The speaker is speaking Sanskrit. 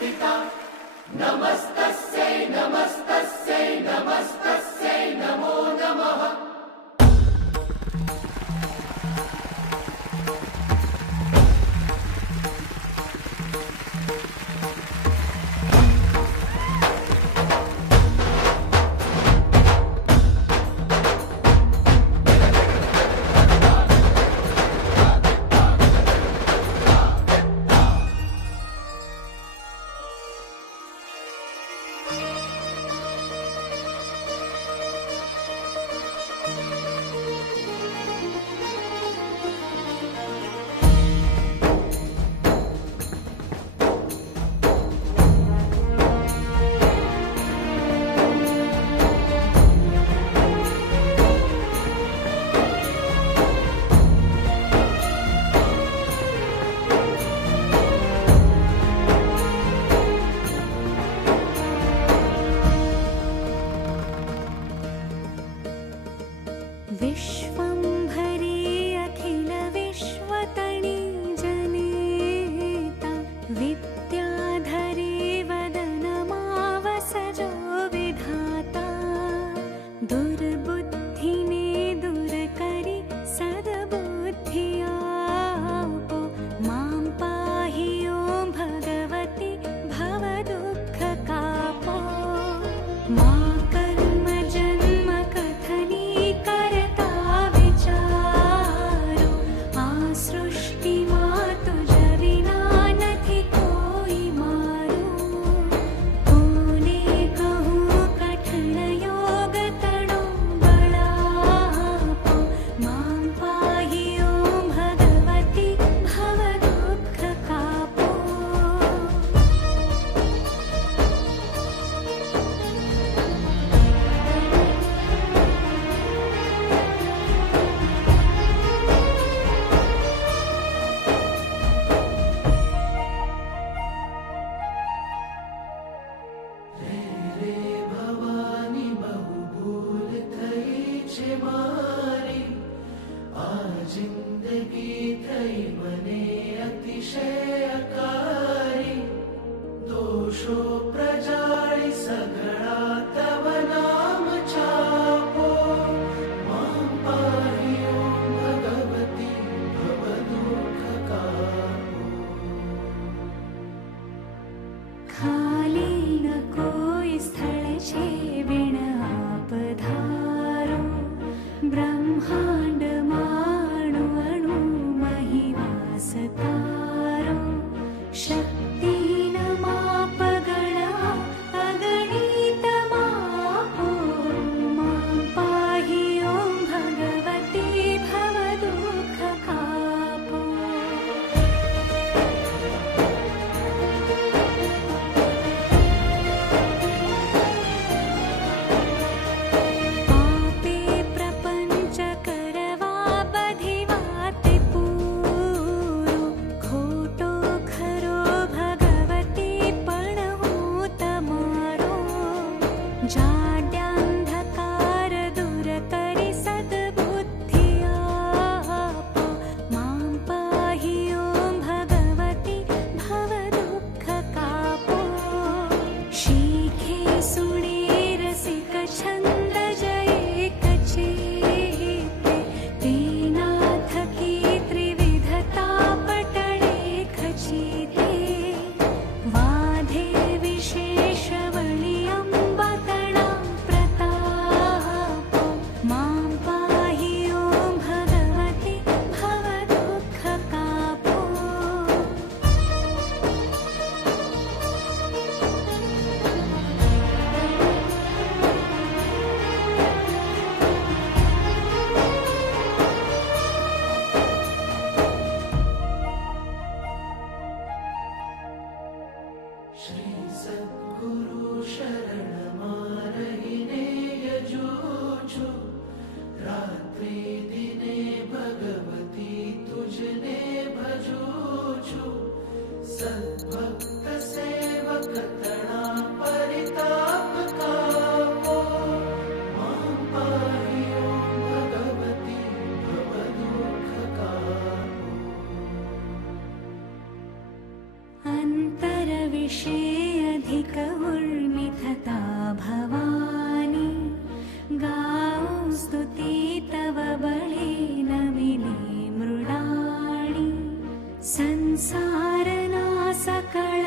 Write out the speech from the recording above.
स्थिता नमस्तस्यै नमस्तस्यै नमस्तस्यै नमो नमः। विश्वंभरी अखिल विश्वतणी जनिता विद्याधरी वदनमावसजो विधाता दुर्बुद्धिने दूरकरि सद्बुद्धियापो मां पाहि ॐ भगवति भवदुःखकापो मा कर्म जन्म कथनी सृष्टि मातु जविना नथी कोई मारू कोने कहूँ कठिन योग तणो बड़ापो मां पाहि ॐ भगवति भव दुःख कापो। जिंदगी थई मने अतिशयकारी दोषो प्रजाळी सगळा तव नाम चापो मां पाहि ॐ भगवती भव दुःख कापो। खाली न कोई स्थल छे बिन आप धारो ब्रह्मांड माणु अणु मही वास तारो वर्षे अधिक उर्मिथता भवानी गाओ स्तुति तव बळे नमिने मृडाणी संसारना सकळ